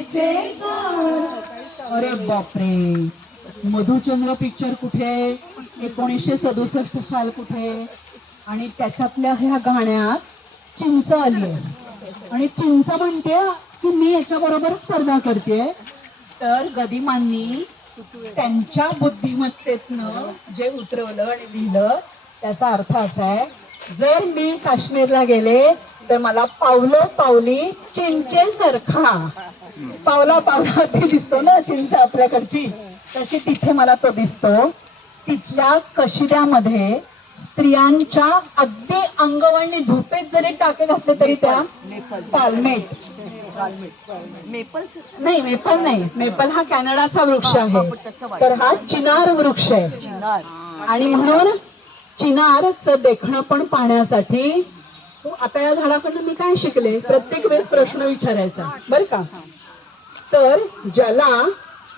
आंब्याचे झाड. अरे बापरे, मधुचंद्र पिक्चर कुठे, 1967 साल कुठे, आणि त्याच्यातल्या ह्या गाण्यात चिंच आली आहे आणि चिंच म्हणते की मी याच्या बरोबर स्पर्धा करते. तर गदिमांनी त्यांच्या बुद्धिमत्तेतनं जे उतरवलं आणि लिहिलं त्याचा अर्थ असा आहे, जर मी काश्मीरला गेले तर मला पावलं पावली चिंचेसारखा, पावला पावला ते दिसतो ना चिंच आपल्याकडची, तशी तिथे मला तो दिसतो. तिथल्या कशिद्यामध्ये स्त्रियांच्या अगदी अंगवळणी झोपेत जरी टाके घातले तरी त्या पाल्मेट, नाही मेपल नाही, मेपल हा कॅनडाचा वृक्ष आहे, तर हा चिनार वृक्ष आहे. आणि म्हणून चिनारचं देखणं पण पाहण्यासाठी आता या झाडाकडनं मी काय शिकले, प्रत्येक वेळेस प्रश्न विचारायचा बरं का. तर ज्याला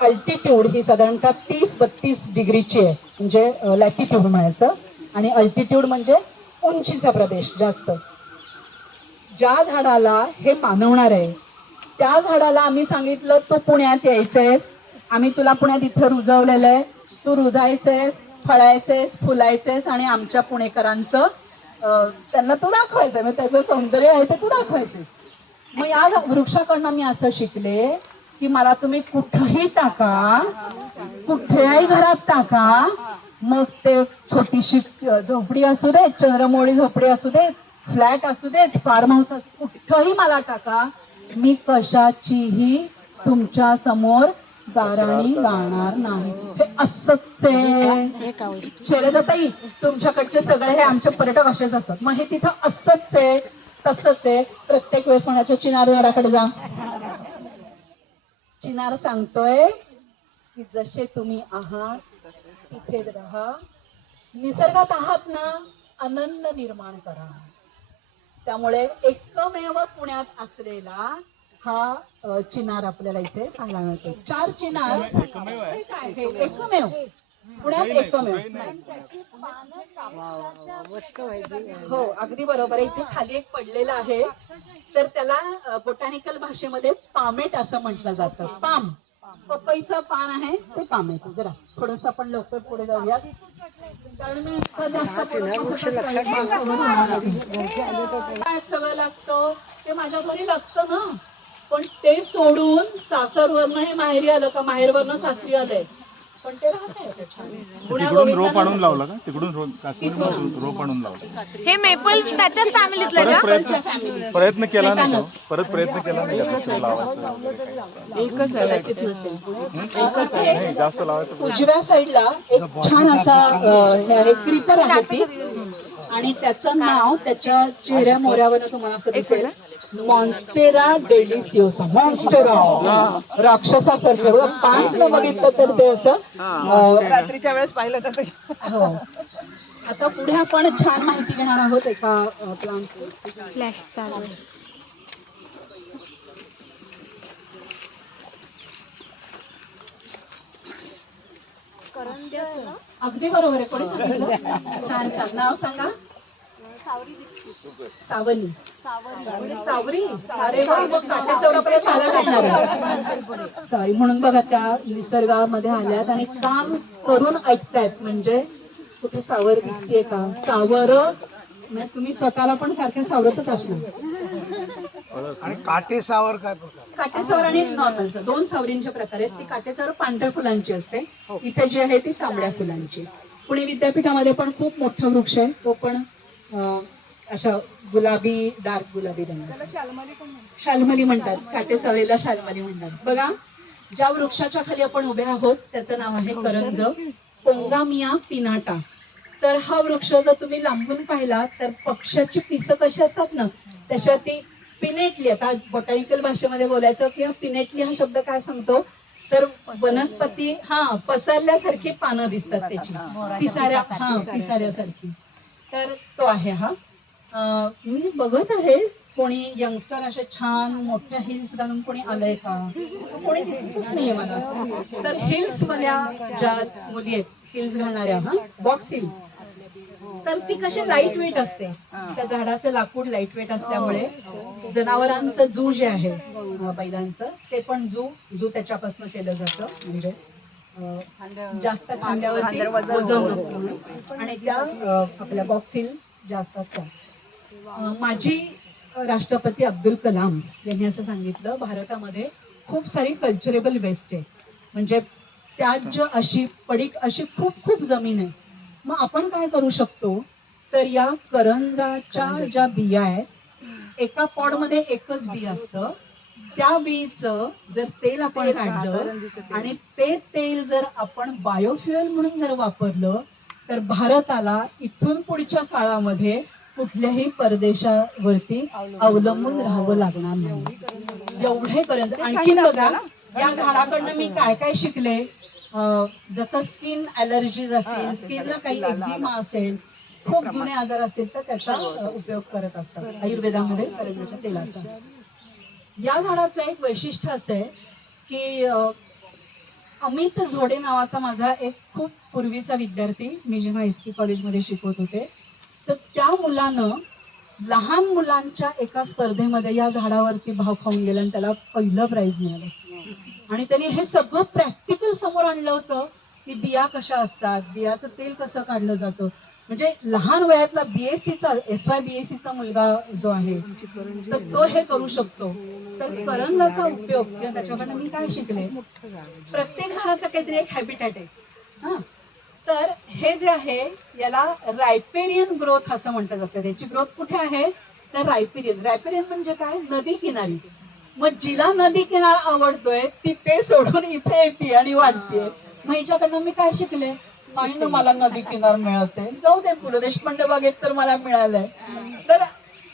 अल्टिट्यूड ही साधारणतः 30-32 डिग्रीची आहे, म्हणजे लॅटिट्यूड म्हणायचं, आणि अल्टिट्यूड म्हणजे उंचीचा प्रदेश जास्त. ज्या झाडाला हे मानवणार आहे त्या झाडाला आम्ही सांगितलं तू पुण्यात यायचंयस, आम्ही तुला पुण्यात इथं रुजवलेलं आहे, तू रुजायचंयस, फळायचंयस, फुलायचंयस आणि आमच्या पुणेकरांचं त्यांना तू दाखवायचंय, मग त्याचं सौंदर्य आहे ते तू दाखवायचंयस. मग या वृक्षाकडनं मी असं शिकले की मला तुम्ही कुठेही टाका, कुठल्याही घरात टाका, मग ते छोटीशी झोपडी असू दे, चंद्रमोळी झोपडी असू दे, फ्लॅट असू देत, फार्म हाऊस, कुठंही मला टाका, मी कशाचीही तुमच्या समोर गाराणी गाणार नाही. हे असंच आहे शैलजाताई, तुमच्याकडचे सगळे हे आमचे पर्यटक असेच असतात. मग हे तिथं असंच आहे, तसंच आहे. प्रत्येक वेळेस म्हणायचं चिनार झाडाकडे जा. चिनार सांगतोय की जसे तुम्ही आहात तिथेच राहा, निसर्गात आहात ना, आनंद निर्माण करा. त्यामुळे एकमेव पुण्यात असलेला हा चिनार आपल्याला इथे पाहायला मिळतो. 4 चिनार, एकमेव पुण्यात, एकमेव. हो अगदी बरोबर आहे. इथे खाली एक पडलेलं आहे, तर त्याला बोटॅनिकल भाषेमध्ये पामेट असं म्हटलं जातं. पाम, पपईचं पान आहे ते पामेट. जरा थोडस आपण लवकर पुढे जाऊया, कारण मी इतकं जास्त सगळं लागतं ते माझ्या घरी लागतं ना, पण ते सोडून सासरवरनं हे माहेरी आलं का माहेरवरनं सासरी आलंय, पण ते तिकडून रोप आणून लावला का, तिकडून रोप आणून लावला. हे मेपल त्याच्याच फॅमिलीतलं का? प्रयत्न केला नाही, परत प्रयत्न केला नाही जास्त लावायचं. उजव्या साईडला एक छान असा क्रीपर आहे ती, आणि त्याचं नाव त्याच्या चेहऱ्या मोऱ्यावर तुम्हाला असं दिसेल, मॉन्स्टेरा डेलिसियोसा. मॉन्स्टेरा राक्षसासारखं बघा, पाच न बघितलं तर ते असं रात्रीच्या वेळेस पाहिलं तर. हो. आता पुढे आपण छान माहिती घेणार आहोत एका प्लांट. फ्लॅश चालू आहे. अगदी बरोबर आहे. कोणी सांगितलं? छान छान. नाव सांगा. सावनी. सावरी. अरे वा, मग काटेसवर आपल्याला पाहायला भेटणार आहे. सावरी म्हणून बघा त्या निसर्गामध्ये आल्यात आणि काम करून ऐकतायत. म्हणजे कुठे सावर दिसतेय का? सावर म्हणजे तुम्ही स्वतःला पण सारखे सावरतच असणार. आणि काटेसावर काय प्रकार? काटेसावर आणि नॉर्मल, 2 सावरींचे प्रकार आहेत. ती काटेसावर पांढऱ्या फुलांची असते, इथे जी आहे ती तांबड्या फुलांची. पुणे विद्यापीठामध्ये पण खूप मोठा वृक्ष आहे, तो पण अशा गुलाबी, डार्क गुलाबी रंग, शालमली म्हणतात. काटेसावरीला शालमली म्हणतात. बघा, ज्या वृक्षाच्या खाली आपण उभे आहोत त्याचं नाव आहे करंज, पोंगामिया पिनाटा. तर हा वृक्ष जर तुम्ही लांबून पाहिला तर पक्ष्याची पिसं कशी असतात ना, त्याच्यात ती पिनेटली, आता बॉटॅनिकल भाषेमध्ये बोलायचं किंवा पिनेटली हा शब्द काय सांगतो, तर वनस्पती पसरल्यासारखी पानं दिसतात त्याची, पिसाऱ्या, पिसाऱ्यासारखी. तर तो आहे हा. मी बघत आहे कोणी यंगस्टर असे छान मोठ्या हिल्स घालून कोणी आलंय का? कोणी दिसतच नाहीये मला. तर हिल्स मधल्या ज्या मुली आहेत हिल्स घालणाऱ्या, बॉक्स हिल, तर ती कशी लाईट वेट असते. त्या झाडाचं लाकूड लाईट वेट असल्यामुळे जनावरांचं जू जे आहे बैलांचं ते पण जू त्याच्यापासून केलं जातं. म्हणजे जास्त खांद्यावरती वजन नको म्हणून. आणि त्या आपल्या बॉक्सिल जे असतात त्या माजी राष्ट्रपती अब्दुल कलाम यांनी असं सांगितलं, भारतामध्ये खूप सारी कल्चरेबल वेस्ट आहे. म्हणजे त्याज्य अशी पडीक अशी खूप खूप जमीन आहे. मग आपण काय करू शकतो, तर या करंजाच्या ज्या बिया आहेत, एका पॉड मध्ये एकच बी असतं, त्या बीचं जर तेल आपण काढलं आणि ते तेल जर आपण बायोफ्युएल म्हणून जर वापरलं, तर भारताला इथून पुढच्या काळामध्ये कुठल्याही परदेशावरती अवलंबून राहावं लागणार नाही. एवढे करंज. आणखी बघा, या झाडाकडनं मी काय काय शिकले. जसं स्किन अलर्जीज असेल, स्किनला काही एक्झिमा असेल, खूप जुने आजार असतील तर त्याचा उपयोग करत असतात आयुर्वेदामध्ये करंजाच्या तेलाचा. या झाडाचं एक वैशिष्ट्य असं आहे की अमित झोडे नावाचा माझा एक खूप पूर्वीचा विद्यार्थी, मी जेव्हा एस पी कॉलेजमध्ये शिकवत होते, तर त्या मुलानं लहान मुलांच्या एका स्पर्धेमध्ये या झाडावरती भाव खाऊन गेला आणि त्याला पहिलं प्राइज मिळालं. आणि त्यांनी हे सगळं प्रॅक्टिकल समोर आणलं होतं की बिया कशा असतात, बियाचं तेल कसं काढलं जातं. म्हणजे लहान वयातला बीएससीचा SY BScचा मुलगा जो आहे तर तो हे करू शकतो. तर करंजाचा उपयोग किंवा त्याच्याकडनं मी काय शिकले, प्रत्येक झाडाचा काहीतरी एक हॅबिटॅट आहे. हा, तर हे जे आहे याला रायपेरियन ग्रोथ असं म्हटलं जातं. त्याची ग्रोथ कुठे आहे, तर रायपेरियन म्हणजे काय, नदी किनारी. मग जिला नदी किनारा आवडतोय ती ते सोडून इथे येते आणि वाढते. मग हिच्याकडनं मी काय शिकले, नाही ना मला नदी किनार मिळते, जाऊ दे पु ल देशपांडे बागेत तर मला मिळालंय, तर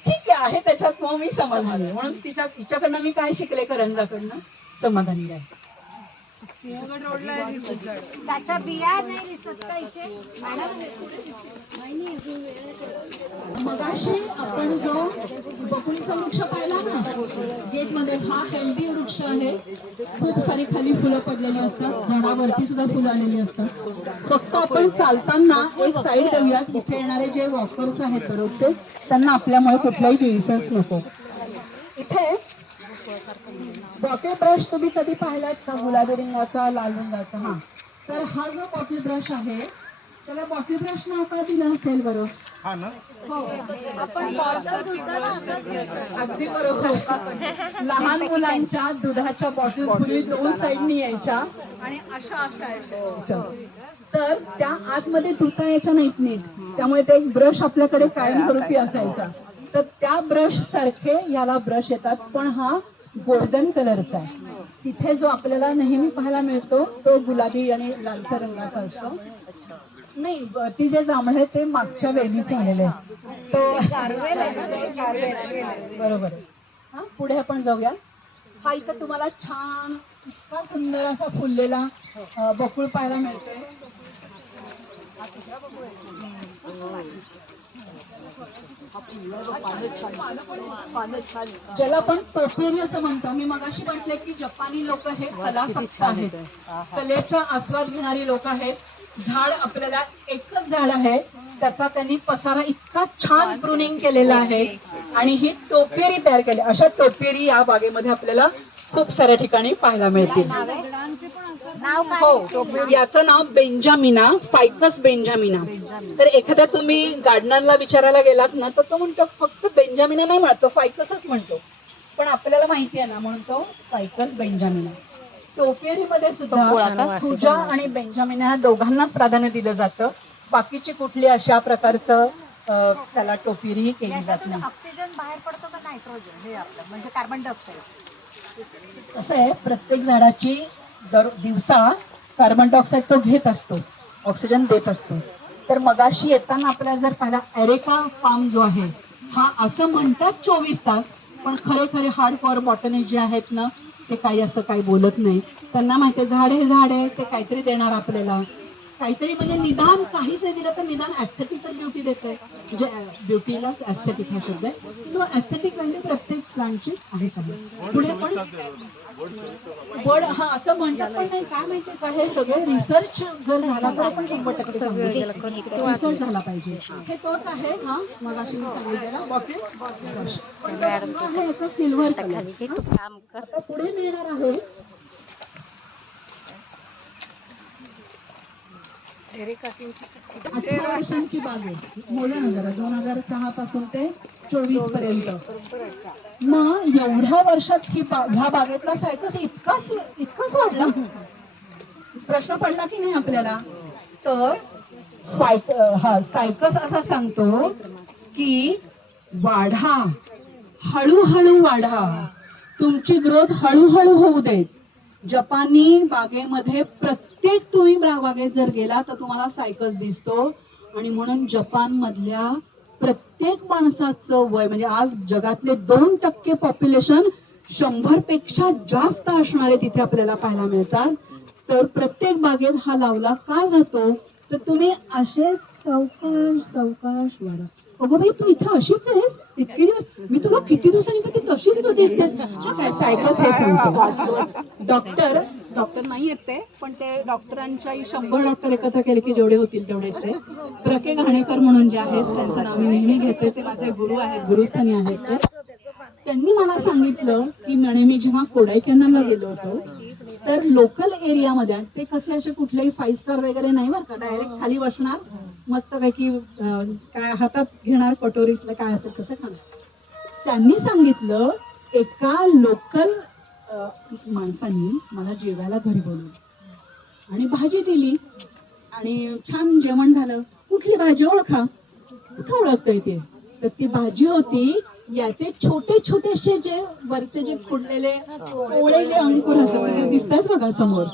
ठीक आहे त्याच्यात मग मी समाधानी आहे. म्हणून तिच्याकडनं मी काय शिकले, करंजाकडनं समाधानी आहे. त्याच्या बिया नाही दिसत का इथे मगाशी आपण जो बकुळीचा वृक्ष पाहिला ना गेट मध्ये, हा हेल्दी वृक्ष आहे. खूप सारी खाली फुलं पडलेली असतात, झाडावरती सुद्धा फुलं आलेली असतात. फक्त आपण चालताना एक साईड देऊयात, इथे येणारे जे वॉकर्स आहेत दररोजचे, त्यांना आपल्यामुळे कुठलाही न्यूसन्स नको. इथे बॉटल ब्रश तुम्ही कधी पाहिलात का, गुलाबी रंगाचा, लाल रंगाचा. हा, तर हा जो बॉटल ब्रश आहे त्याला बॉटल ब्रश नाव का दिलं असेल बरं. हा ना, हो, अगदी बरोबर. लहान मुलांच्या दुधाच्या बॉटल पूर्वी 2 साईडनी यायच्या आणि अशा यायच्या, तर त्या आतमध्ये धुता यायच्या नाहीत नीट, त्यामुळे ते एक ब्रश आपल्याकडे कायमस्वरूपी असायचा. तर त्या ब्रश सारखे याला ब्रश येतात, पण हा गोल्डन कलरचा आहे. तिथे जो आपल्याला नेहमी पाहायला मिळतो तो गुलाबी आणि लालसर रंगाचा असतो. नाही, ती जे जांभळे ते मागच्या वेलीचे आलेले आहेत. बरोबर आहे. हा, पुढे आपण जाऊया. हा इथं तुम्हाला छान इतका सुंदर असा फुललेला बकुळ पाहायला मिळतोय. ज्याला आपण टोपेरी असं म्हणतो. मी मगाशी म्हटले की जपानी लोक हे कलासक्त आहेत, कलेचा आस्वाद घेणारी लोक आहेत. झाड आपल्याला एकच झाड आहे, त्याचा त्यांनी पसारा इतका छान प्रुनिंग केलेला आहे आणि ही टोपेरी तयार केली. अशा टोपेरी या बागेमध्ये आपल्याला खूप साऱ्या ठिकाणी पाहायला मिळतील. हो, याचं नाव बेंजामिना, फायकस बेंजामिना. तर एखाद्या तुम्ही गार्डनरला विचारायला गेलात ना तर तो म्हणतो फक्त बेंजामिना नाही म्हणत, तो फायकसच म्हणतो. पण आपल्याला माहिती आहे ना, म्हणून तो फायकस बेंजामिना. टोपेरीमध्ये सुद्धा पूजा आणि बेंजामिना ह्या दोघांनाच प्राधान्य दिलं जातं. बाकीची कुठली अशा प्रकारचं त्याला टोपेरीही केली जात नाही. ऑक्सिजन बाहेर पडतो का नायट्रोजन, हे आपलं म्हणजे कार्बन डायऑक्साईड. असं आहे, प्रत्येक झाडाची दिवसा कार्बन डायऑक्साईड तो घेत असतो, ऑक्सिजन देत असतो. तर मगाशी येताना आपल्याला जर पाहिला एरेका पाम जो आहे हा असं म्हणतात 24 तास, पण खरे हार्डकोअर बॉटनिस्ट जे आहेत ना ते काही असं काही बोलत नाही. त्यांना माहिती आहे झाड हे झाड आहे, ते काहीतरी देणार आपल्याला. काहीतरी म्हणजे निदान काहीच नाही दिलं तर निदान ऍस्थेटिकल ब्युटी देते, म्हणजे ब्युटीलाच ऍस्थेटिक हा शब्द आहे. सो ऍस्थेटिक व्हॅल्यू प्रत्येक प्लांटची आहेच आहे. पुढे पण वड हा असं म्हणतात पण नाही, काय माहितीये का, हे सगळे रिसर्च जर झाला तर आपण 100% रिसर्च झाला पाहिजे. हे तोच आहे हा मगाशी मी सांगितलेला बॉटल पण तो रंग आहे याचा सिल्वर कलर. आता पुढे मिळणार आहे अठरा वर्षांची बाग आहे, मोजा ना जरा, 2006 पासून ते 24 पर्यंत. मग एवढ्या वर्षात ह्या बागेतला सायकस इतकाच वाढला. प्रश्न पडला की नाही आपल्याला. तर सायकस असा सांगतो की वाढा, हळूहळू वाढा, तुमची ग्रोथ हळूहळू होऊ देत. जपानी बागेमध्ये प्रत्येक तुम्ही बागेत जर गेला तर तुम्हाला सायकस दिसतो. आणि म्हणून जपान मधल्या प्रत्येक माणसाचं वय, म्हणजे आज जगातले 2% पॉप्युलेशन 100 पेक्षा जास्त असणारे तिथे आपल्याला पाहायला मिळतात. तर प्रत्येक बागेत हा लावला का जातो, तर तुम्ही असेच सावकाश सावकाश वाढा. अगं बाई, तू इथं अशीच आहेस इतके दिवस, मी तुला किती दिवसांनी पण ती तशीच तू दिसतेस. हा काय सायकस हे सांगतो. डॉक्टर नाही येत ते, पण ते डॉक्टरांच्या 100 डॉक्टर एकत्र केले की जेवढे होतील तेवढे ते. प्रके घाणेकर म्हणून जे आहेत त्यांचं नाव मी नेहमी घेते, ते माझे गुरु आहेत, गुरुस्थानी आहेत ते. त्यांनी मला सांगितलं की म्हणे मी जेव्हा कोडाईकनालला गेलो होतो तर लोकल एरियामध्ये, ते कसे असे कुठलेही 5 स्टार वगैरे नाही बरं का, डायरेक्ट खाली बसणार मस्तपैकी काय हातात घेणार कटोरीतलं काय असेल कसं खाणार. त्यांनी सांगितलं एका लोकल माणसाने मला जेवायला घरी बोलवलं आणि भाजी दिली आणि छान जेवण झालं. कुठली भाजी ओळखा, कुठं ओळखता येते, तर ती भाजी होती याचे छोटे छोटेसे जे वरचे जे फुडलेले कोवळे जे अंकुर असतात दिसतात बघा समोर.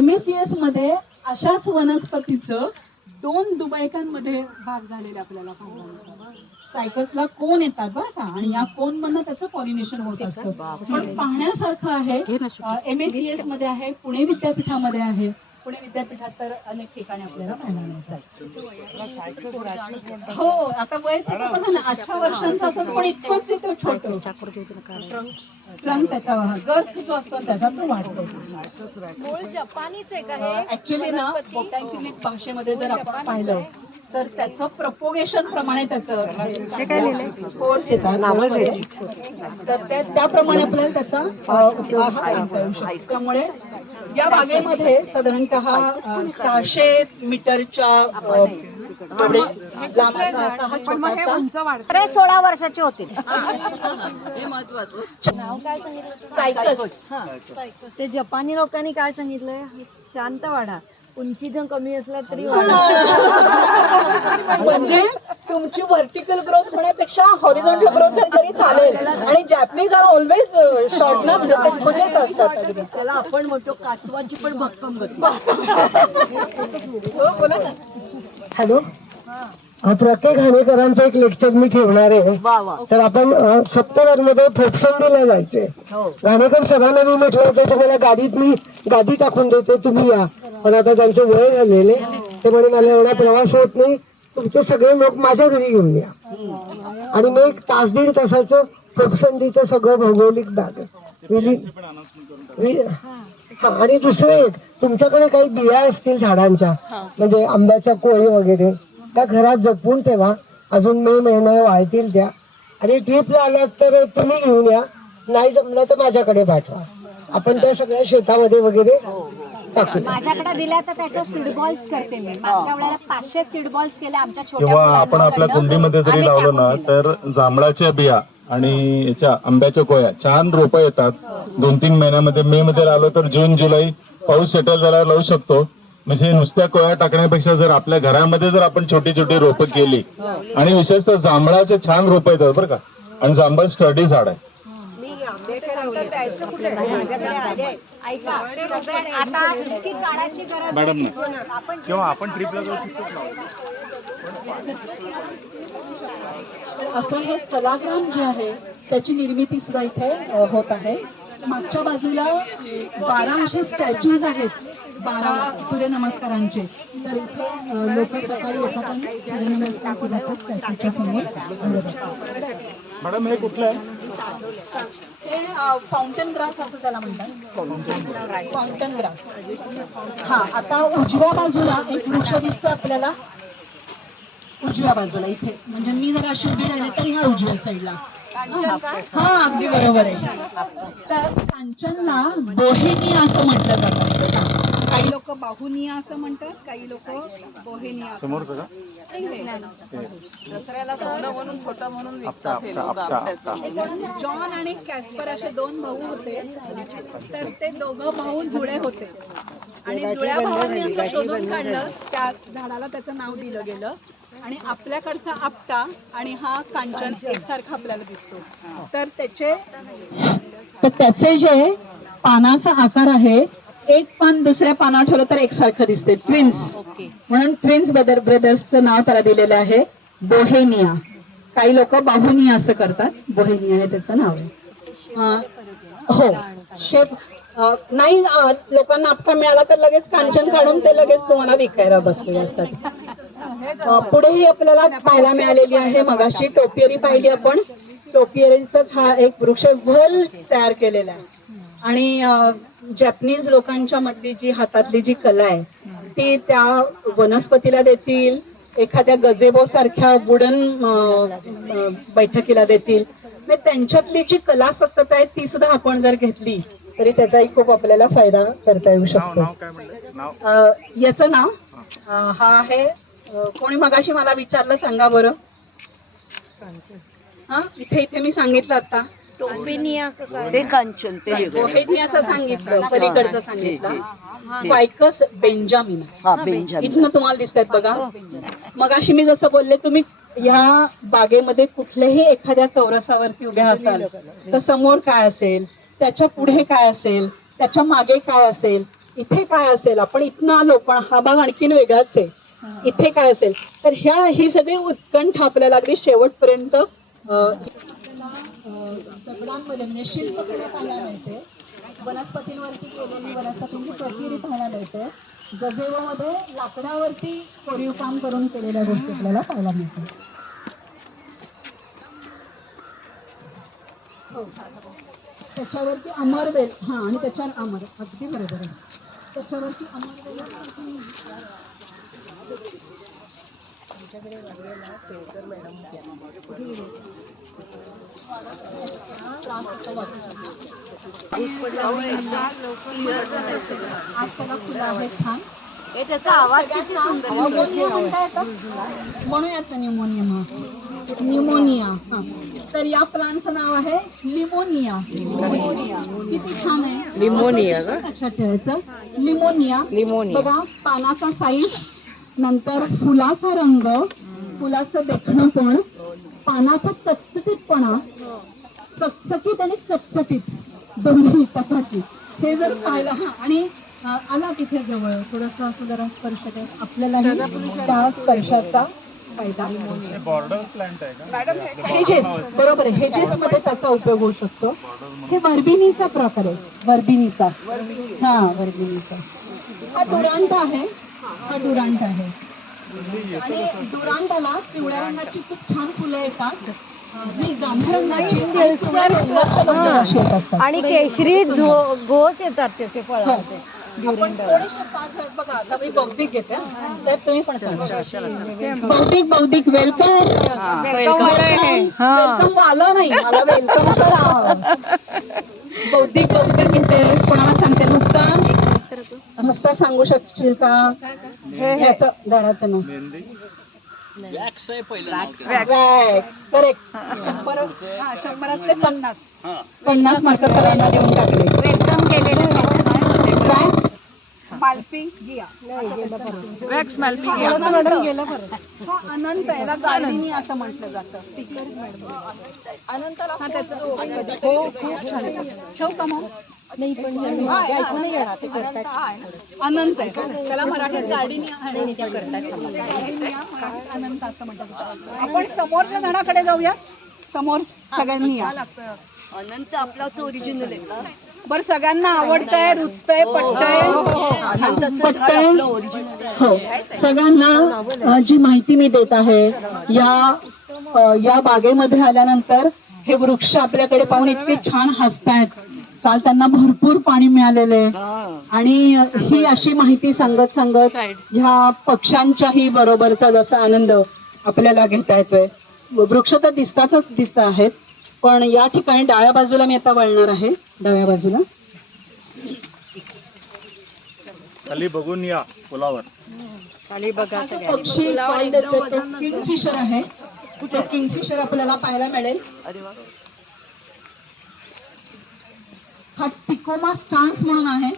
MACS मध्ये अशाच वनस्पतीचं 2 दुबईकांमध्ये भाग झालेले आपल्याला पाहायला मिळतात. सायकसला कोण येतात बरं का, आणि या कोण मधनं त्याचं पॉलिनेशन होत असतं. पण पाहण्यासारखं आहे. MACS मध्ये आहे, पुणे विद्यापीठामध्ये आहे. पुणे विद्यापीठात तर अनेक ठिकाणी आपल्याला पाहायला मिळतात. हो, आता वय त्याचं बघा ना, 18 वर्षांचा असं, पण इतकंच आहे तो छोटं. रंग त्याचा गर्थ जो असतो त्याचा तो वाढतो. जपानीच आहे का हे? ऍक्च्युली ना बोटॅनिकल भाषेमध्ये जर आपण पाहिलं तर त्याचं प्रपोगेशन प्रमाणे त्याचं स्पोर्स येतात, तर त्याप्रमाणे आपल्याला त्याचा उपयोग करता येऊ शकतो. त्यामुळे या बागेमध्ये साधारणतः 600 मीटरच्या एवढे लांब असा हा छोटासा 16 वर्षाचे होते. नाव काय सांगितलं? सायकस. ते जपानी लोकांनी काय सांगितलंय? शांत वाढा, उंची जर कमी असला तरी म्हणजे तुमची व्हर्टिकल ग्रोथ होण्यापेक्षा हॉरिझॉन्टल ग्रोथ झाली तरी चालेल. आणि जॅपनीज आर ऑलवेज शॉर्ट ना, म्हणजे असतात. त्याला आपण म्हणतो कासवाची पण भक्कम गती. हो, बोला ना. हॅलो, प्रके घाणेकरांचं एक लेक्चर मी ठेवणार आहे. तर आपण सप्टेंबरमध्ये फोपसंडीला जायचंय. घाणेकर सरांना मी म्हटलं होतं तुम्हाला गाडीत मी गादी टाकून देते, तुम्ही या. पण आता त्यांचं वय झालेले, ते म्हणे मला एवढा प्रवास होत नाही, तुमचे सगळे लोक माझ्या घरी घेऊन या. आणि मग 1 तास 1.5 तासाचं फोपसंडीचं सगळं भौगोलिक भाग आणि दुसरं एक, तुमच्याकडे काही बिया असतील झाडांच्या, म्हणजे आंब्याच्या कोळी वगैरे, त्या घरात जपून ठेवा. अजून मे महिना वाळतील त्या. आणि ट्रिपला आलात तर तुम्ही घेऊन या, नाही जमलं तर माझ्याकडे पाठवा. आपण त्या सगळ्या शेतामध्ये वगैरे टाकू. माझ्याकडे दिल्या तर त्याच्या सीड बॉल्स करते मी. मागच्या वेळेला 500 सीड बॉल्स केले आमच्या छोट्या किंवा मुलांना. आपण आपल्या कुंडीमध्ये जरी लावलं ना तर जांभळाच्या बिया आणि याच्या आंब्याच्या कोया छान रोपं येतात. 2-3 महिन्यामध्ये, मे मध्ये लावलं तर जून जुलै पाऊस सेटल झाला लावू शकतो. म्हणजे नुसत्या कोया टाकण्यापेक्षा जर आपल्या घरामध्ये जर आपण छोटी छोटी रोपं केली, आणि विशेषतः जांभळाचे छान रोपं येतात बरं का. आणि जांभळ स्टडी झाड आहे. आता इतकी काळाची गरज मॅडम आहे. नाही किंवा आपण ट्रिपला जाऊ शकतो. असं हे कलाग्राम जे आहे त्याची निर्मिती सुद्धा इथे होत आहे. मागच्या बाजूला 12 असे स्टॅच्यूज आहेत, 12 सूर्यनमस्कारांचे. तर इथे लोक सकाळी येतात आणि सूर्यनमस्कार सुद्धा स्टॅच्यूच्या समोर घालत असतात. मॅडम हे कुठलं आहे? हे फाउंटन ग्रास असं त्याला म्हणतात, फाउंटन ग्रास. हा, आता उजव्या बाजूला एक वृक्ष दिसतो आपल्याला, उजव्या बाजूला इथे, म्हणजे मी जर अशी उभी राहिले तर ह्या उजव्या साईडला. हा, अगदी बरोबर आहे. तर कांचनला बोहेमिया असं म्हटलं जातं. काही लोक बाहुनिया असं म्हणतात, काही लोक बोहेमिया असं समोरचं का? जॉन आणि कॅस्पर असे 2 भाऊ होते. तर ते दोघं भाऊ जुळे होते आणि जुळ्या भावांनी असं शोधून काढलं, त्या झाडाला त्याचं नाव दिलं गेलं. आणि आपल्याकडचा आपटा आणि हा कांचन एकसारखा आपल्याला दिसतो. तर त्याचे जे पानाचा आकार आहे, एक पान दुसऱ्या पानावर ठेवलं तर एकसारखं दिसते, ट्विन्स. म्हणून ट्विन्स ब्रदर्सचं नाव त्याला दिलेलं आहे बोहेनिया. काही लोक बाहुनिया असं करतात, बोहेनिया हे त्याचं नाव आहे. हो, शेप नाही, लोकांना आपटा मिळाला तर लगेच कांचन काढून ते लगेच तुम्हाला विकायला बसले असतात. पुढेही आपल्याला पाहायला मिळालेली आहे, मगाशी टोपियरी पाहिली आपण. टोपियरीचाच हा एक वृक्ष वल तयार केलेला आहे. आणि जॅपनीज लोकांच्या मधली जी हातातली जी कला आहे ती त्या वनस्पतीला देतील, एखाद्या गजेबो सारख्या वुडन बैठकीला देतील. त्यांच्यातली जी कलासक्तता आहे ती सुद्धा आपण जर घेतली तरी त्याचाही खूप आपल्याला फायदा करता येऊ शकतो. याचं नाव हा आहे, कोणी मगाशी मला विचारलं, सांगा बरं. हा, इथे मी सांगितलं आता ते कांचन, ते बोहेमिया असं सांगितलं, पलीकडचं सांगितलं फायकस बेंजामिना. इथनं तुम्हाला दिसतात बघा. मगाशी मी जसं बोलले, तुम्ही ह्या बागेमध्ये कुठल्याही एखाद्या चौरसावरती उभ्या असाल तर समोर काय असेल, त्याच्या पुढे काय असेल, त्याच्या मागे काय असेल, इथे काय असेल. आपण इथनं आलो पण हा भाग आणखीन वेगळाच आहे, इथे काय असेल. तर ही सगळी उत्कंठ आपल्याला अगदी शेवटपर्यंत दगडांमध्ये म्हणजे शिल्पकला पाहायला मिळते, वनस्पतींवरती केलेली वनस्पतींची टोपियरी पाहायला मिळते, गजेबोमध्ये लाकडावरती कोरीव काम करून केलेल्या गोष्टी आपल्याला पाहायला मिळतात. त्याच्यावरती अमरवेल, हा, आणि त्याच्यावर अमर, अगदी बरोबर आहे, त्याच्यावरती अमरवेल. आज त्याला फुलं आहेत छान. त्याचा आवाज किती सुंदर आहे. न्यूमोनिया म्हणता येतं, म्हणूयात न्यूमोनिया. न्यूमोनिया, हा. तर या प्लांटचं नाव आहे लिमोनिया. किती छान आहे, लिमोनिया लक्षात ठेवायचं. लिमोनिया बघा, पानाचा साईज, नंतर फुलाचा रंग, फुलाचं देखणं पण, पानाचा चकचकीतपणा, चकचकीत आणि चकचकीत दोन्ही तथाची, हे जर पाहिलं. हा, आणि आला तिथे जवळ थोडस असं जरा स्पर्श करत आपल्यालाही त्या स्पर्शाचा फायदा. बॉर्डर प्लांट आहे का? हेजेस, बरोबर आहे, हेजेस मध्ये त्याचा उपयोग होऊ शकतो. हे वर्बिनीचा प्रकार आहे, वर्बिनीचा. हा, वर्बिनीचा. हा डुरांट आहे, हा डुरांट आहे. आणि डुरांटाला पिवळ्या रंगाची खूप छान फुलं येतात, जांभळ्या रंगाची येत असतात, आणि केशरी घोस येतात त्याचे फळ. आपण थोडीशी बघा. आता मी बौद्धिक घेते, साहेब तुम्ही पण सांगा. बौद्धिक वेलकम. वेलकम आलं नाही मला, वेलकम सर. बौद्धिक घेते. कोणाला सांगते? मुक्ता सांगू शकशील का ह्याचं झाडाचं नाव? Wax, correct. बरोबर. 100 ते 50 मार्क सरांना देऊन टाकले. वेलकम केलेलं वॅक्स माल्पिगिया. वॅक्स हा अनंत, याला गार्डिनी असं म्हटलं जातं. स्पीकर अनंताला हो, खूप छान. ठेवू का मग? अनंत आहे, त्याला मराठीत गार्डिनी अनंत असं म्हणतात. आपण समोरच्या झाडाकडे जाऊया. समोर सगळ्यांनी या. अनंत आपलाच ओरिजिनल आहे. बरं सगळ्यांना आवडतंय, रुचतंय, पटतंय? पटतंय? हो. सगळ्यांना जी माहिती मी देत आहे या बागेमध्ये आल्यानंतर हे वृक्ष आपल्याकडे पाहून इतके छान हसतायत. काल त्यांना भरपूर पाणी मिळालेले आणि ही अशी माहिती सांगत सांगत ह्या पक्ष्यांच्याही बरोबरचा जसा आनंद आपल्याला घेता येतोय. वृक्ष तर दिसत आहेत, पण या ठिकाणी डाव्या बाजूला मी आता वळणार आहे. डाव्या बाजूला खाली बघून या पुलावर. पक्षी किंगफिशर आहे. तो किंगफिशर आपल्याला पाहायला मिळेल. हा टिकोमा स्टान्स म्हणून आहे.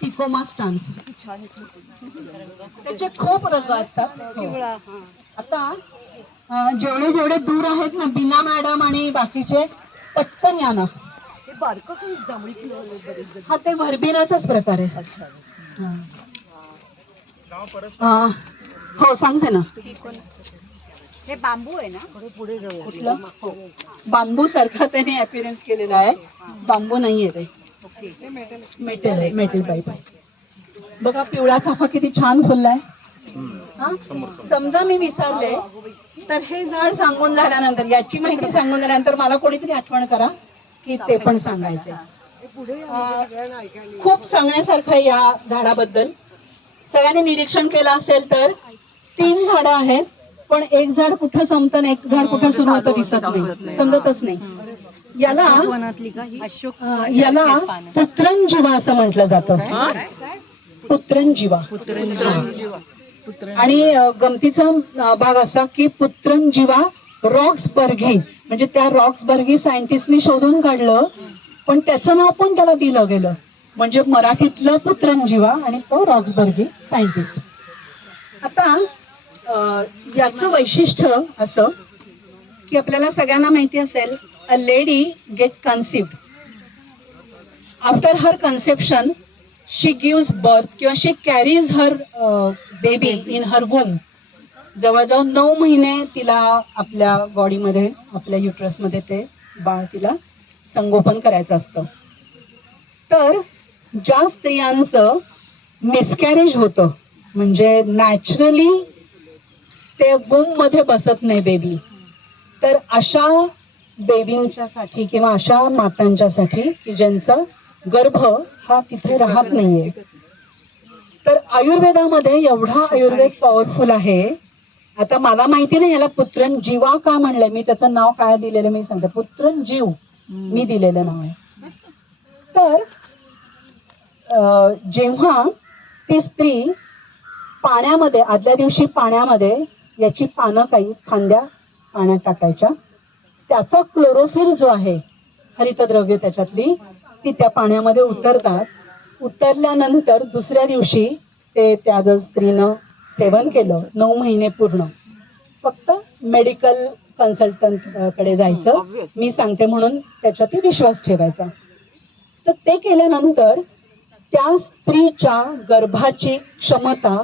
Tecoma stance. त्याचे खूप रंग असतात. हो. आता जेवढे दूर आहेत ना, बीना मॅडम आणि बाकीचे पटकन या ना. हा ते व्हर्बिनाचाच प्रकार आहे. हो सांगते ना. हे बांबू आहे ना? कुठलं? हो. बांबू सारखा त्याने अपिअरन्स केलेला आहे. बांबू नाहीये ते. मेटल आहे. मेटल पाईप आहे. बघा पिवळा चाफा किती छान फुललाय. समजा मी विसरले तर हे झाड सांगून झाल्यानंतर, याची माहिती सांगून झाल्यानंतर मला कोणीतरी आठवण करा की ते पण सांगायचे. खूप सांगण्यासारखं या झाडाबद्दल. सगळ्यांनी निरीक्षण केलं असेल तर 3 झाडं आहेत, पण एक झाड कुठं संपतं आणि एक झाड कुठं सुरू होतं दिसत नाही, समजतच नाही. याला पुत्रंजीवा असं म्हटलं जातं. पुत्रंजीवा. आणि गमतीचा भाग असा की पुत्रंजीवा रॉक्सबर्गी, म्हणजे त्या रॉक्सबर्गी सायंटिस्टनी शोधून काढलं, पण त्याचं नाव पण त्याला दिलं गेलं. म्हणजे मराठीतलं पुत्रंजीवा आणि तो रॉक्सबर्गी सायंटिस्ट. आता याचं वैशिष्ट्य असं की आपल्याला सगळ्यांना माहिती असेल, a lady get conceived. After her conception she gives birth किंवा she carries her baby in her womb. जवळजवळ 9 महिने तिला आपल्या बॉडीमध्ये, आपल्या युट्रसमध्ये ते बाळ तिला संगोपन करायचं असतं. तर ज्या स्त्रियांचं मिसकॅरेज होतं, म्हणजे नॅचरली ते वूम मध्ये बसत नाही बेबी, तर अशा बेबींच्यासाठी किंवा अशा मातांच्यासाठी की ज्यांचा गर्भ हा तिथे राहत नाहीये, तर आयुर्वेदामध्ये एवढा आयुर्वेद पॉवरफुल आहे. आता मला माहिती नाही याला पुत्रंजीवा का म्हणलंय, मी त्याचं नाव काय दिलेलं मी सांगते. पुत्रंजीव मी दिलेलं नाव आहे. तर जेव्हा ती स्त्री पाण्यामध्ये, आदल्या दिवशी पाण्यामध्ये याची पानं काही फांद्या पाण्यात टाकायच्या, त्याचा क्लोरोफिल जो आहे, हरितद्रव्य त्याच्यातली, ती त्या पाण्यामध्ये उतरतात. उतरल्यानंतर दुसऱ्या दिवशी ते त्या जर स्त्रीनं सेवन केलं 9 महिने पूर्ण, फक्त मेडिकल कन्सल्टंट कडे जायचं, मी सांगते म्हणून त्याच्यात विश्वास ठेवायचा. तर ते केल्यानंतर त्या स्त्रीच्या गर्भाची क्षमता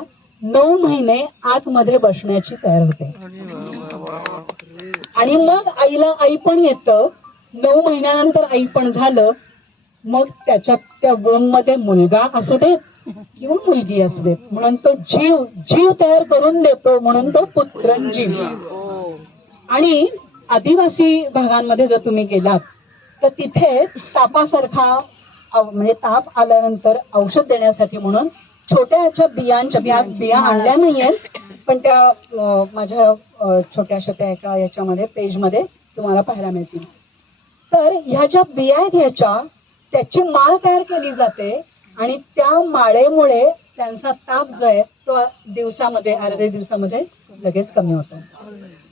9 महिने आतमध्ये बसण्याची तयार होते. आणि मग आईला आई पण येतं. 9 महिन्यानंतर आई पण झालं, मग त्याच्यात त्या वोम मध्ये मुलगा असू देत किंवा मुलगी असू देत, म्हणून तो जीव तयार करून देतो, म्हणून तो पुत्रंजीव. आणि आदिवासी भागांमध्ये जर तुम्ही गेलात तर तिथे तापासारखा, म्हणजे ताप आल्यानंतर औषध देण्यासाठी म्हणून छोट्या बियांच्या, मी आज बिया आणल्या नाहीयेत, पण त्या माझ्या छोट्याशा त्या एका याच्यामध्ये पेजमध्ये तुम्हाला पाहायला मिळतील. तर ह्या ज्या बिया आहेत ह्याच्या, त्याची माळ तयार केली जाते आणि त्या माळेमुळे त्यांचा ताप जो आहे तो दिवसामध्ये, अर्ध्या दिवसामध्ये लगेच कमी होतो.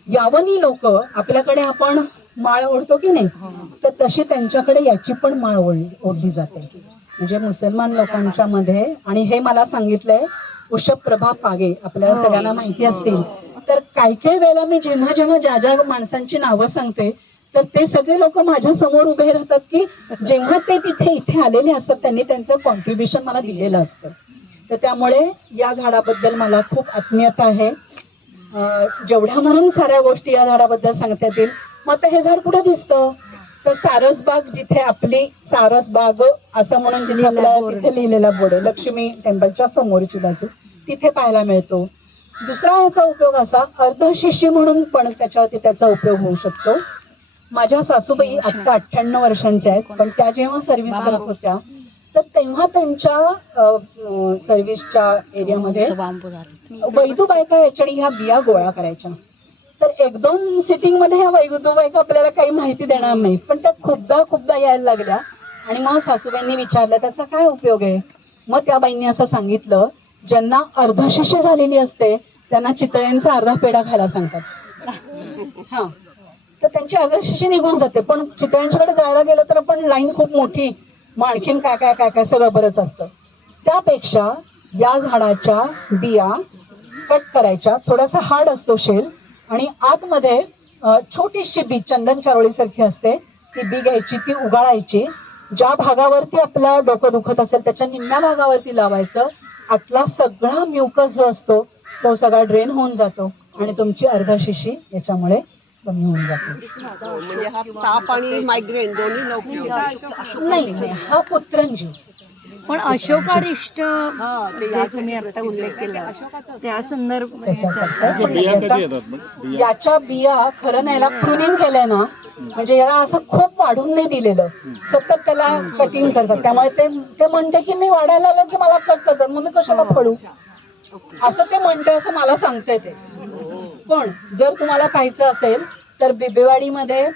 यावनी लोक, आपल्याकडे आपण माळ ओढतो की नाही, तर तशी त्यांच्याकडे याची पण माळ ओढली जाते. म्हणजे मुसलमान लोकांच्या मध्ये, आणि हे मला सांगितलंय उषप्रभा पागे, आपल्याला सगळ्यांना माहिती असतील. तर काही वेळेला मी जेव्हा ज्या माणसांची नावं सांगते, तर ते सगळे लोक माझ्या समोर उभे राहतात की जेव्हा ते इथे आलेले असतात, त्यांनी त्यांचं कॉन्ट्रीब्युशन मला दिलेलं असतं. तर त्यामुळे या झाडाबद्दल मला खूप आत्मीयता आहे. जेवढ्या म्हणून साऱ्या गोष्टी या झाडाबद्दल सांगता येतील मग आता हे झाड कुठे दिसतं, तर सारसबाग, जिथे आपली सारसबाग असं म्हणून जिथे आपल्याला तिथे लिहिलेला बोर्ड आहे, लक्ष्मी टेम्पलच्या समोरची बाजू, तिथे पाहायला मिळतो. दुसरा याचा उपयोग असा, अर्धशिष्य म्हणून पण त्याच्यावरती त्याचा उपयोग होऊ शकतो. माझ्या सासूबाई आता 98 वर्षांच्या आहेत, पण त्या जेव्हा सर्व्हिस करत होत्या तर तेव्हा त्यांच्या सर्व्हिसच्या एरियामध्ये वैदू बायका याच्याने ह्या बिया गोळा करायच्या. तर 1-2 सिटिंग मध्ये ह्या वैदू बायका आपल्याला काही माहिती देणार नाहीत, पण त्या खूपदा यायला लागल्या. आणि मग सासूबाईंनी विचारलं त्याचा काय उपयोग आहे. मग त्या बाईंनी असं सांगितलं, ज्यांना अर्धशिष्य झालेली असते त्यांना चितळ्यांचा अर्धा पेढा खायला सांगतात. हा, तर त्यांची अर्धशिष्य निघून जाते. पण चितळ्यांच्याकडे जायला गेलं तर पण लाईन खूप मोठी, मग आणखीन काय सगळं बरंच असतं. त्यापेक्षा या झाडाच्या बिया कट करायच्या, थोडासा हार्ड असतो शेल, आणि आतमध्ये छोटीशी बी चंदन चारोळी सारखी असते, ती बी घ्यायची, ती उगाळायची. ज्या भागावरती आपला डोकं दुखत असेल त्याच्या निम्म्या भागावरती लावायचं. आतला सगळा म्युकस जो असतो तो सगळा ड्रेन होऊन जातो आणि तुमची अर्धशिशी याच्यामुळे कमी होऊन जाते. म्हणजे हा ताप आणि मायग्रेन दोन्ही नाही, हा पुत्रंजी. पण अशोकारिष्ट जे तुम्ही आता उल्लेख केला त्या संदर्भ त्याच्यासाठी पण याच्या बिया खरं नाही, याला प्रुनिंग केलंय ना, म्हणजे याला असं खूप वाढून नाही दिलेलं, सतत त्याला कटिंग करतात. त्यामुळे ते म्हणते की मी वाढायला आलो की मला कट करतात, मग मी कशाला पडू, असं ते म्हणते, असं मला सांगते ते. पण जर तुम्हाला पाहायचं असेल तर बिबेवाडीमध्ये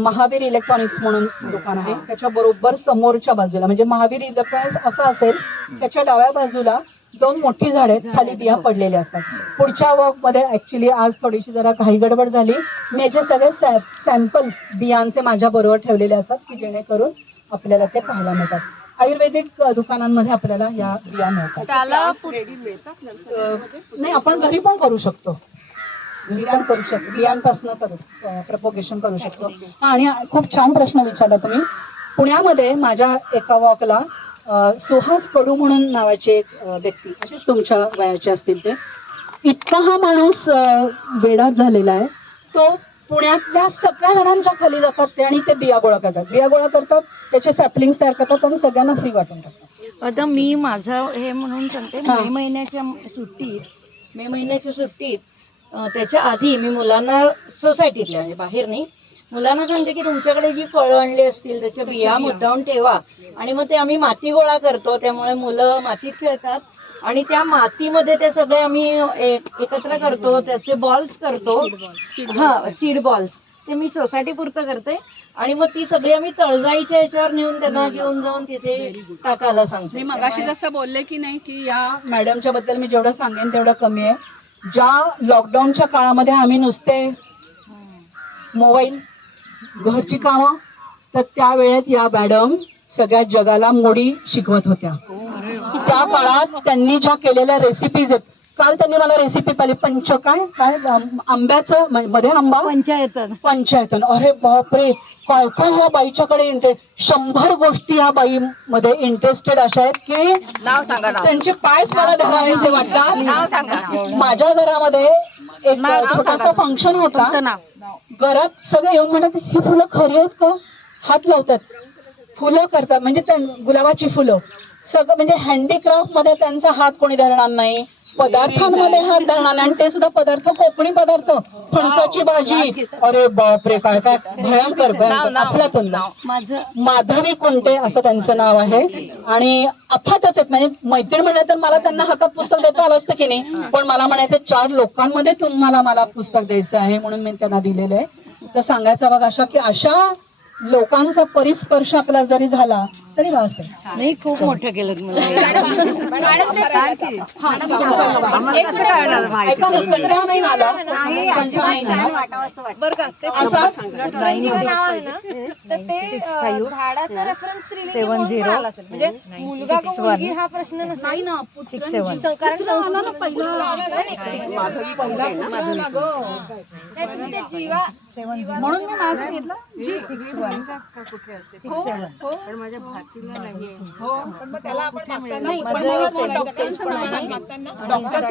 महावीर इलेक्ट्रॉनिक्स म्हणून दुकान आहे, त्याच्या बरोबर समोरच्या बाजूला, म्हणजे महावीर इलेक्ट्रॉनिक्स असं असेल त्याच्या डाव्या बाजूला 2 मोठी झाडे आहेत, खाली बिया पडलेल्या असतात. पुढच्या वॉक मध्ये ऍक्च्युली आज थोडीशी जरा काही गडबड झाली, मी याचे सगळे सॅम्पल्स बियांचे माझ्या बरोबर ठेवलेले असतात की जेणेकरून आपल्याला ते पाहायला मिळतात. आयुर्वेदिक दुकानांमध्ये आपल्याला या बिया मिळतात. त्याला नाही, आपण घरी पण करू शकतो, बियांपासून प्रपोगेशन करू शकतो. आणि खूप छान प्रश्न विचारला तुम्ही. पुण्यामध्ये माझ्या एका वॉकला सुहास कडू म्हणून नावाचे एक व्यक्ती, असेच तुमच्या वयाचे असतील ते, इतका हा माणूस वेडाच झालेला आहे. तो पुण्यातल्या सगळ्या झाडांच्या खाली जातात ते आणि ते बिया गोळा करतात, त्याचे सॅपलिंग्स तयार करतात आणि सगळ्यांना फ्री वाटून टाकतात. आता मी माझं हे म्हणून सांगते, मे महिन्याच्या सुट्टीत त्याच्या आधी मी मुलांना सोसायटीतल्या, म्हणजे बाहेर नाही, मुलांना सांगते की तुमच्याकडे जी फळं आणली असतील त्याच्या बिया मुद्दाम ठेवा. आणि मग ते आम्ही माती गोळा करतो, त्यामुळे मुलं मातीत खेळतात आणि त्या मातीमध्ये ते सगळे आम्ही एकत्र करतो, त्याचे बॉल्स करतो. हा, सीड बॉल्स, ते मी सोसायटी पुरतं करते. आणि मग ती सगळी आम्ही तळजाईच्या याच्यावर नेऊन त्यांना घेऊन जाऊन तिथे टाकायला सांगते. मी मगाशी जसं बोलले की नाही, की या मॅडमच्या बद्दल मी जेवढं सांगेन तेवढं कमी आहे. ज्या लॉकडाऊनच्या काळामध्ये आम्ही नुसते मोबाईल, घरची कामं, तर त्या वेळेत या मॅडम सगळ्या जगाला मोडी शिकवत होत्या. त्या काळात त्यांनी ज्या केलेल्या रेसिपीज आहेत, काल त्यांनी मला रेसिपी पाहिली, काय आंब्याचं, मध्ये आंबा पंचायतन. अरे बापरे, काय ह्या बाईच्याकडे 100 गोष्टी या बाई मध्ये इंटरेस्टेड अशा आहेत की त्यांचे पायच मला धरावेसे वाटतात. माझ्या घरामध्ये एक छोटासा फंक्शन होता, घरात सगळे येऊन म्हणतात ही फुलं खरी आहेत का, हात लावतात, फुलं करतात, म्हणजे गुलाबाची फुलं सगळं, म्हणजे हँडीक्राफ्ट मध्ये त्यांचा हात कोणी धरणार नाही, पदार्थांमध्ये हात धरणार नाही. आणि ते सुद्धा पदार्थ कोकणी पदार्थ, फणसाची भाजी, अरे बापरे, काय भयंकर अफलातून. माधवी कुंटे असं त्यांचं नाव आहे आणि अफाटच आहेत. म्हणजे मैत्रीण म्हणलं तर मला त्यांना हातात पुस्तक देता आलं असतं की नाही, पण मला म्हणायचं 4 लोकांमध्ये मला पुस्तक द्यायचं आहे म्हणून मी त्यांना दिलेलं आहे. तर सांगायचं बघा अशा की अशा लोकांचा परिस्पर्श आपला जरी झाला तरी वास आहे. नाही, खूप मोठं केलं म्हणून मी माझं घेतलं डॉक्टर